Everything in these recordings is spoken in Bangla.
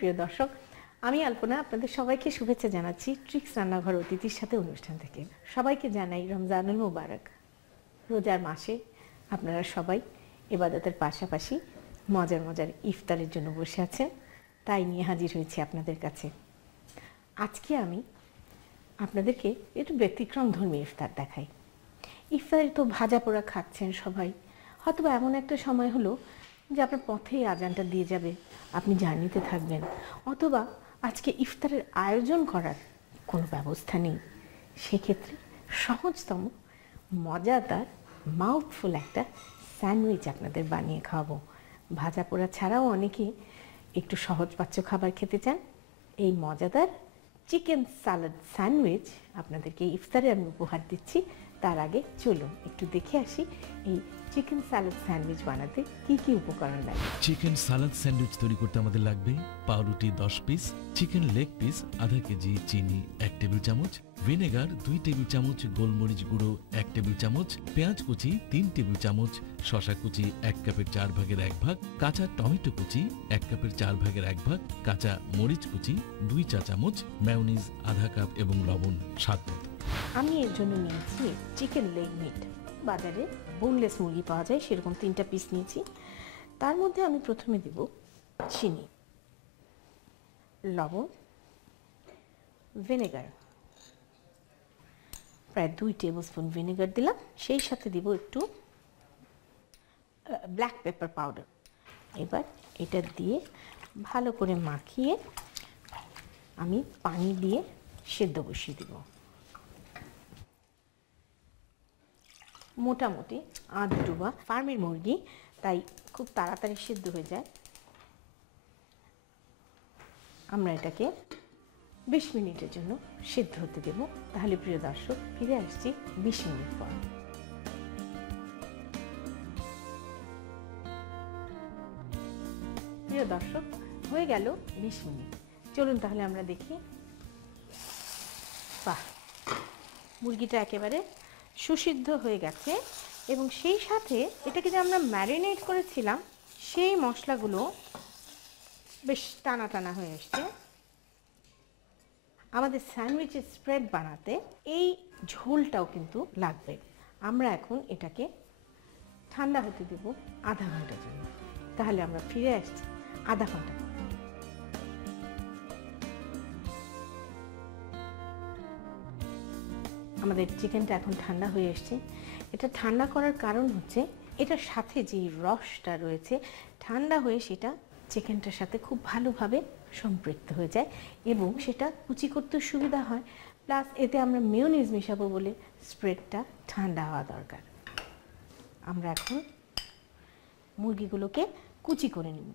প্রিয় দর্শক, আমি আলপনা আপনাদের সবাইকে শুভেচ্ছা জানাচ্ছি ট্রিক্স রান্নাঘর অতিথির সাথে অনুষ্ঠান থেকে। সবাইকে জানাই রমজানুল মুবারক। রোজার মাসে আপনারা সবাই ইবাদতের পাশাপাশি মজার মজার ইফতারের জন্য বসে আছেন, তাই নিয়ে হাজির হয়েছি আপনাদের কাছে। আজকে আমি আপনাদেরকে একটু ব্যতিক্রম ধর্মী ইফতার দেখাই। ইফতারে তো ভাজা পোড়া খাচ্ছেন সবাই, হয়তো এমন একটা সময় হলো যে আপনার পথেই আজানটা দিয়ে যাবে, আপনি জার্নিতে থাকবেন, অথবা আজকে ইফতারের আয়োজন করার কোনো ব্যবস্থা নেই। সেক্ষেত্রে সহজতম মজাদার মাউথফুল একটা স্যান্ডউইচ আপনাদের বানিয়ে খাওয়াবো। ভাজা পোড়া ছাড়াও অনেকে একটু সহজপাচ্য খাবার খেতে চান। এই মজাদার চিকেন স্যালাড স্যান্ডউইচ আপনাদেরকে ইফতারে আমি উপহার দিচ্ছি। তার আগে চলুন একটু দেখে আসি এই চিকেন স্যালাড স্যান্ডউইচ বানাতে কি কি উপকরণ লাগে। চিকেন স্যালাড স্যান্ডউইচ তৈরি করতে আমাদের লাগবে পাউরুটি 10 পিস, চিকেন লেগ পিস আধা কেজি, চিনি 1 টেবিল চামচ, ভিনেগার 2 টেবিল চামচ, গোলমরিচ গুঁড়ো 1 টেবিল চামচ, পেঁয়াজ কুচি 3 টেবিল চামচ, শসা কুচি 1 কাপের 4 ভাগের 1 ভাগ, কাঁচা টমেটো কুচি 1 কাপের 4 ভাগের 1 ভাগ, কাঁচা মরিচ কুচি 2 চা চামচ, মেয়োনিজ আধা কাপ এবং লবণ স্বাদ মতো। আমি এর জন্য নিয়েছি চিকেন লেগ মিট। বাজারে বোনলেস মুরগি পাওয়া যায়, সেরকম 3টা পিস নিয়েছি। তার মধ্যে আমি প্রথমে দেব চিনি, লবণ, ভিনেগার, প্রায় 2 টেবিল স্পুন ভিনেগার দিলাম। সেই সাথে দিব একটু ব্ল্যাক পেপার পাউডার। এবার এটা দিয়ে ভালো করে মাখিয়ে আমি পানি দিয়ে সেদ্ধ বসিয়ে দিব। মোটামুটি আধ ডুবা ফার্মের মুরগি, তাই খুব তাড়াতাড়ি সেদ্ধ হয়ে যায়। আমরা এটাকে 20 মিনিটের জন্য সেদ্ধ হতে দেব। তাহলে প্রিয় দর্শক, ফিরে আসছি 20 মিনিট পর। প্রিয় দর্শক, হয়ে গেল 20 মিনিট। চলুন তাহলে আমরা দেখি। বাহ, মুরগিটা একেবারে সুসিদ্ধ হয়ে গেছে এবং সেই সাথে এটাকে যে আমরা ম্যারিনেট করেছিলাম সেই মশলাগুলো বেশ টানা টানা হয়ে এসছে। আমাদের স্যান্ডউইচের স্প্রেড বানাতে এই ঝোলটাও কিন্তু লাগবে। আমরা এখন এটাকে ঠান্ডা হতে দেব আধা ঘন্টার জন্য। তাহলে আমরা ফিরে আসছি আধা ঘন্টা পর। আমাদের চিকেনটা এখন ঠান্ডা হয়ে এসছে। এটা ঠান্ডা করার কারণ হচ্ছে এটার সাথে যে রসটা রয়েছে ঠান্ডা হয়ে সেটা চিকেনটার সাথে খুব ভালোভাবে সম্পৃক্ত হয়ে যায় এবং সেটা কুচি করতে সুবিধা হয়। প্লাস এতে আমরা মেয়োনিজ মেশাবো বলে স্প্রেডটা ঠান্ডা হওয়া দরকার। আমরা এখন মুরগিগুলোকে কুচি করে নিব।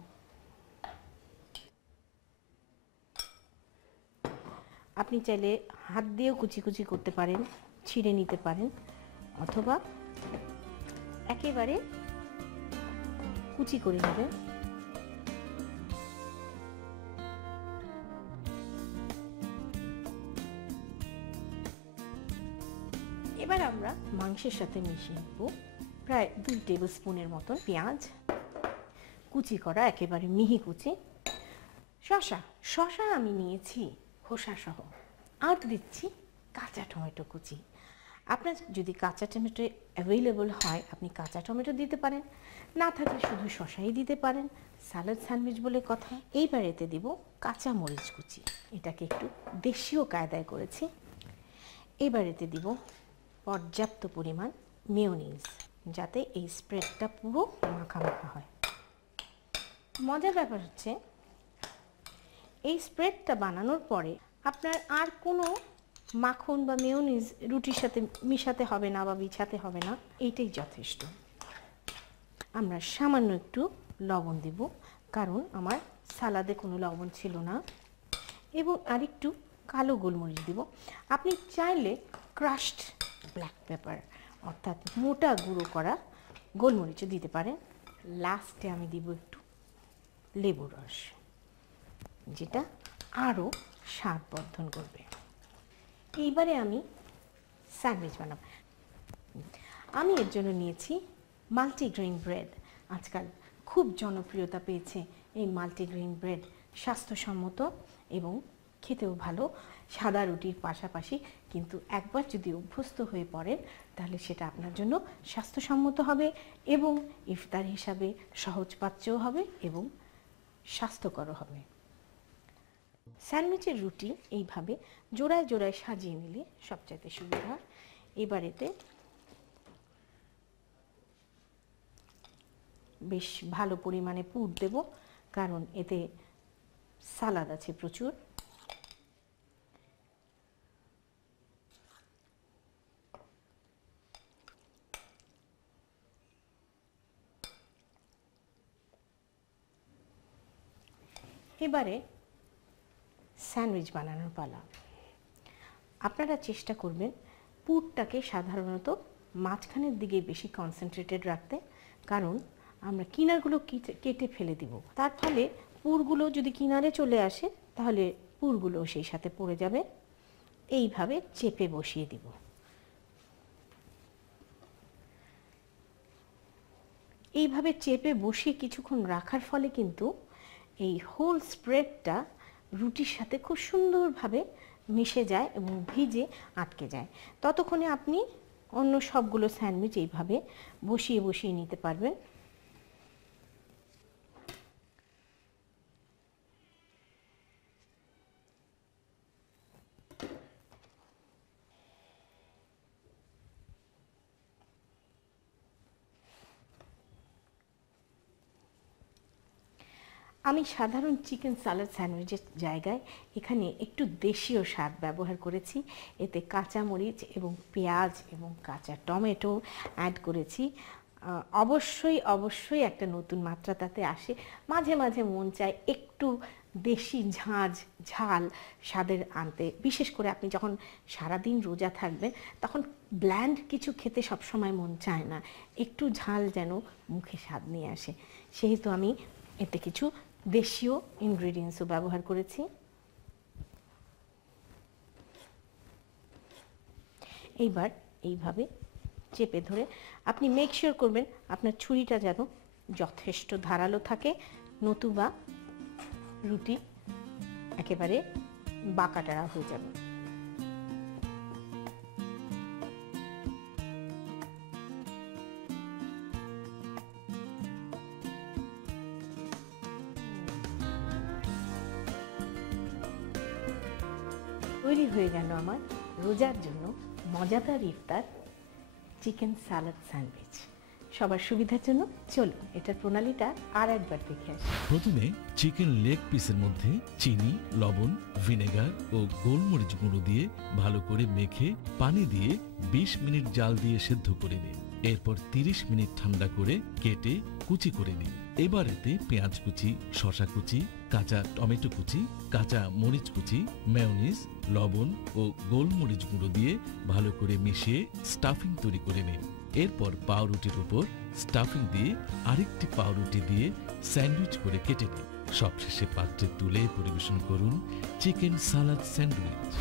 আপনি চাইলে হাত দিয়েও কুচি কুচি করতে পারেন, ছিঁড়ে নিতে পারেন, অথবা একেবারে কুচি করে নেবেন। এবার আমরা মাংসের সাথে মিশিয়ে নেব প্রায় 2 টেবিল স্পুনের মতন পেঁয়াজ কুচি করা, একেবারে মিহি কুচি। শসা আমি নিয়েছি খোসা সহ, আর দিচ্ছি কাঁচা টমেটো কুচি। আপনার যদি কাঁচা টমেটো অ্যাভেলেবল হয় আপনি কাঁচা টমেটো দিতে পারেন, না থাকলে শুধু শসাই দিতে পারেন। স্যালাড স্যান্ডউইচ বলে কথা। এইবার এতে দিব কাঁচা মরিচ কুচি, এটাকে একটু দেশীয় কায়দায় করেছি। এবার এতে দিব পর্যাপ্ত পরিমাণ মেয়োনিজ, যাতে এই স্প্রেডটা পুরো মাখা মাখা হয়। মজার ব্যাপার হচ্ছে এই স্প্রেডটা বানানোর পরে আপনার আর কোনো মাখন বা মেয়োনিজ রুটির সাথে মিশাতে হবে না বা বিছাতে হবে না, এইটাই যথেষ্ট। আমরা সামান্য একটু লবণ দেব, কারণ আমার সালাদে কোনো লবণ ছিল না, এবং আরেকটু কালো গোলমরিচ দেব। আপনি চাইলে ক্রাশড ব্ল্যাক পেপার অর্থাৎ মোটা গুঁড়ো করা গোলমরিচও দিতে পারেন। লাস্টে আমি দিব একটু লেবুর রস, যেটা আরও স্বাদ বর্ধন করবে। এইবারে আমি স্যান্ডউইচ বানাবো। আমি এর জন্য নিয়েছি মাল্টিগ্রেইন ব্রেড। আজকাল খুব জনপ্রিয়তা পেয়েছে এই মাল্টিগ্রেইন ব্রেড। স্বাস্থ্যসম্মত এবং খেতেও ভালো। সাদা রুটির পাশাপাশি কিন্তু একবার যদি অভ্যস্ত হয়ে পড়েন তাহলে সেটা আপনার জন্য স্বাস্থ্যসম্মত হবে এবং ইফতার হিসাবে সহজপাচ্যও হবে এবং স্বাস্থ্যকর হবে। স্যান্ডউইচের রুটি এইভাবে জোড়ায় জোড়ায় সাজিয়ে নিলে সবচাইতে সুবিধা। এবার এতে বেশ ভালো পরিমাণে পুর দেব, কারণ এতে সালাদ আছে প্রচুর। এবারে স্যান্ডউইচ বানানোর পালা। আপনারা চেষ্টা করবেন পুরটাকে সাধারণত মাঝখানের দিকে বেশি কনসেন্ট্রেটেড রাখতে, কারণ আমরা কিনারগুলো কেটে ফেলে দিব। তার ফলে পুরগুলো যদি কিনারে চলে আসে তাহলে পুরগুলো সেই সাথে পড়ে যাবে। এইভাবে চেপে বসিয়ে দিব। এইভাবে চেপে বসিয়ে কিছুক্ষণ রাখার ফলে কিন্তু এই হোল স্প্রেডটা রুটির সাথে খুব সুন্দরভাবে মিশে যায় এবং ভিজে আটকে যায়। ততক্ষণে আপনি অন্য সবগুলো স্যান্ডউইচ এইভাবে বসিয়ে বসিয়ে নিতে পারবেন। আমি সাধারণ চিকেন সালাদ স্যান্ডউইচের জায়গায় এখানে একটু দেশীয় স্বাদ ব্যবহার করেছি। এতে কাঁচামরিচ এবং পেঁয়াজ এবং কাঁচা টমেটো অ্যাড করেছি। অবশ্যই একটা নতুন মাত্রা তাতে আসে। মাঝে মাঝে মন চায় একটু দেশি ঝাল স্বাদের আনতে। বিশেষ করে আপনি যখন সারাদিন রোজা থাকবেন তখন ব্ল্যান্ড কিছু খেতে সবসময় মন চায় না, একটু ঝাল যেন মুখে স্বাদ নিয়ে আসে। সেহেতু আমি এতে কিছু দেশীয় ইনগ্রেডিয়েন্টসও ব্যবহার করেছি। এইবার এইভাবে চেপে ধরে আপনি মেক শিওর করবেন আপনার ছুরিটা যেন যথেষ্ট ধারালো থাকে, নতুবা রুটি একেবারে বাঁকাটারা হয়ে যাবে। তৈরি হয়ে গেল আমার রোজার জন্য মজাদার ইফতার চিকেন সালাদ স্যান্ডউইচ। সবার সুবিধার জন্য চলুন এটার প্রণালীটা আর একবার দেখে আসি। প্রথমে চিকেন লেগ পিসের মধ্যে চিনি, লবণ, ভিনেগার ও গোলমরিচ গুঁড়ো দিয়ে ভালো করে মেখে পানি দিয়ে 20 মিনিট জাল দিয়ে সেদ্ধ করে নিন। এরপর 30 মিনিট ঠান্ডা করে কেটে কুচি করে নিন। এবার এতে পেঁয়াজ কুচি, শসা কুচি, কাঁচা টমেটো কুচি, কাঁচা মরিচ কুচি, মেয়োনিজ, লবণ ও গোলমরিচ গুঁড়ো দিয়ে ভালো করে মিশিয়ে স্টাফিং তৈরি করে নিন। এরপর পাউরুটির উপর স্টাফিং দিয়ে আরেকটি পাউরুটি দিয়ে স্যান্ডউইচ করে কেটে নিন। সবশেষে পাত্রে তুলে পরিবেশন করুন চিকেন সালাদ স্যান্ডউইচ।